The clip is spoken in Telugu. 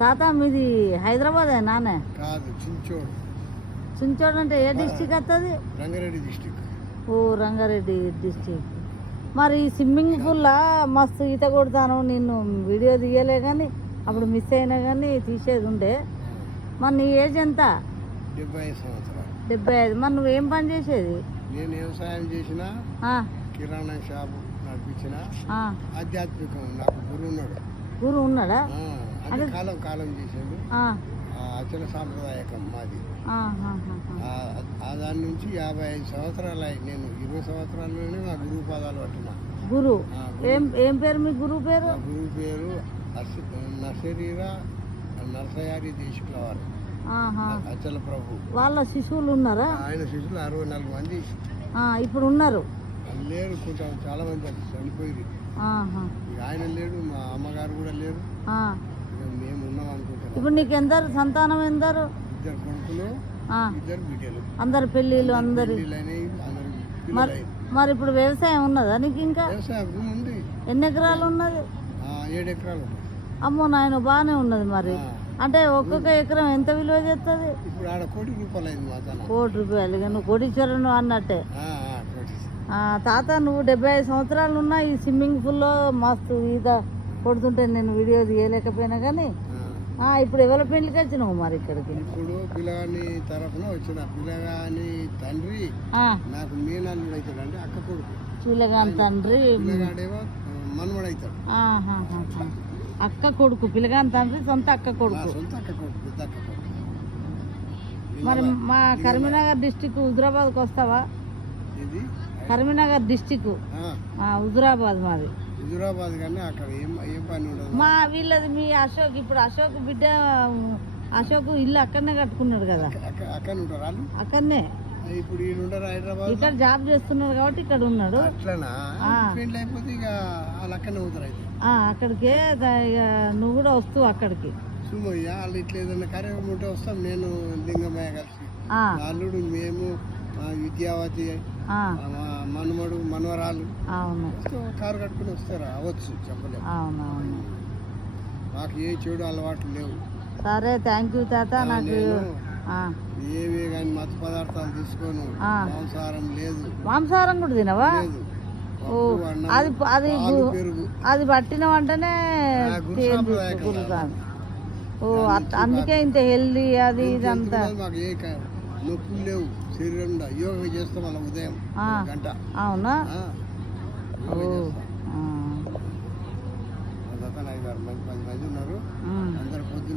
తాత మీది హైదరాబాద్ నానే కాదు, చించోడు. చించోడు అంటే ఏ డిస్టిక్ వస్తుంది? రంగారెడ్డి డిస్టిక్. ఓ రంగారెడ్డి డిస్టిక్. మరి స్విమ్మింగ్ పూల్లా మస్తు ఈత కొడతాను, నిన్ను వీడియో తీయలే కానీ అప్పుడు మిస్ అయినా కానీ తీసేది ఉండే. మరి నీ ఏజ్ ఎంత? 75 సంవత్సరాలు. 75. మరి నువ్వేం పని చేసేది? నేను వ్యవసాయం చేసిన, కిరాణా షాపు నడిపించిన. ఆధ్యాత్మికం నాకు గురువు ఉన్నాడు. గురువు ఉన్నాడా? అంటే కాలం చేసాడు. అచల సాంప్రదాయకం మాది. దాని నుంచి 55 సంవత్సరాలు అయ్యి నేను 20 సంవత్సరాల్లోనే మా గురువు పాదాలు పట్టిన. గురువు ఏం పేరు మీ గురువు పేరు? గురువు పేరు నర్సరీరా నరసయారి దేశకుల వారు, అచల ప్రభు. వాళ్ళ శిశువులు ఉన్నారా? ఆయన శిశువులు 64 మంది ఇప్పుడు ఉన్నారు. లేరు, కొంచెం చాలా మంది చనిపోయింది. ఆయన లేడు, మా అమ్మగారు కూడా లేరు, మేము ఉన్నాం అనుకుంటున్నాం. ఇప్పుడు నీకు ఎందరు సంతానం? ఎందరు? 2 కొడుకులు, 2 బిడ్డలు. అందరు పెళ్ళిళ్ళు అందరు. మరి ఇప్పుడు వ్యవసాయం ఉన్నదా నీకు? ఇంకా వ్యవసాయం ఉంది. ఎన్ని ఎకరాలు ఉన్నది? 7 ఎకరాలు. అమ్మో నాయన, బాగానే ఉన్నది. మరి అంటే ఒక్కొక్క ఎకరం ఎంత విలువ చేస్తుంది? ఇప్పుడు ఆడ ₹1 కోటి అయింది. ₹1 కోటి. ఇక నువ్వు కోటీశ్వరుడు అన్నట్టే. తాత నువ్వు 75 సంవత్సరాలు ఉన్నా ఈ స్విమ్మింగ్ పూల్లో మస్తు ఈత కొడుతుంటే నేను వీడియో తీయలేకపోయినా కానీ ఇప్పుడు ఎవరి పెళ్లికి వచ్చినావు మరి ఇక్కడికి? ఇప్పుడు పిల్లగాని తరఫున వచ్చిన. పిల్లగాని తండ్రి నాకు మీనాల్లుడు అవుతాడు, అంటే అక్క కొడుకు. పిల్లగాని తండ్రి పిల్లగాడేమో మనవడు అవుతాడు. అక్క కొడుకు. పిల్లగాని తండ్రి సొంత అక్క కొడుకు. సొంత అక్క కొడుకు, పెద్ద అక్క కొడుకు. మరి మా కరీంనగర్ డిస్టిక్ హుజురాబాద్కి వస్తావా? ఇది కరీంనగర్ డిస్టిక్ హుజురాబాద్ మాది. హుజురాబాద్ కానీ అక్కడ ఏం పని ఉండదు. మా వీళ్ళది మీ అశోక్. ఇప్పుడు అశోక్ బిడ్డ అశోక్ ఇల్లు అక్కడనే కట్టుకున్నాడు కదా? అక్కడ ఉంటారు వాళ్ళు. అక్కడనే ఇప్పుడు ఉండరు, హైదరాబాద్ ఇక్కడ జాబ్ చేస్తున్నారు కాబట్టి ఇక్కడ ఉన్నాడు. అట్లనా? పెళ్ళి అయిపోతే ఇక వాళ్ళు అక్కడనే అవుతారు. అయితే అక్కడికే ఇక నువ్వు కూడా వస్తావు అక్కడికి. సుమయ్య వాళ్ళు ఇట్లా ఏదైనా కార్యక్రమం ఉంటే వస్తాం. నేను లింగమయ్య కలిసి అల్లుడు, మేము, విద్యావతి, మనమడు, మనవరాలు కారు కట్టుకుని వస్తారా? అవచ్చు, చెప్పలేదు. అవునవును. మాకు ఏ చెడు అలవాట్లు లేవు. సరే, థ్యాంక్ యూ తాత. నాకు ఏవే కానీ మత్తు పదార్థాలు తీసుకోను. మాంసాహారం లేదు. మాంసాహారం కూడా తినవా? అది అది అది పట్టిన వెంటనే అందుకే ఇంత హెల్దీ అది ఇదంతా. మాకు ఏ నొప్పులు లేవు శరీరం. యోగా చేస్తాం అలా ఉదయం గంట. అవునా? 5-6 మంది ఉన్నారు. అందరు పొద్దున్న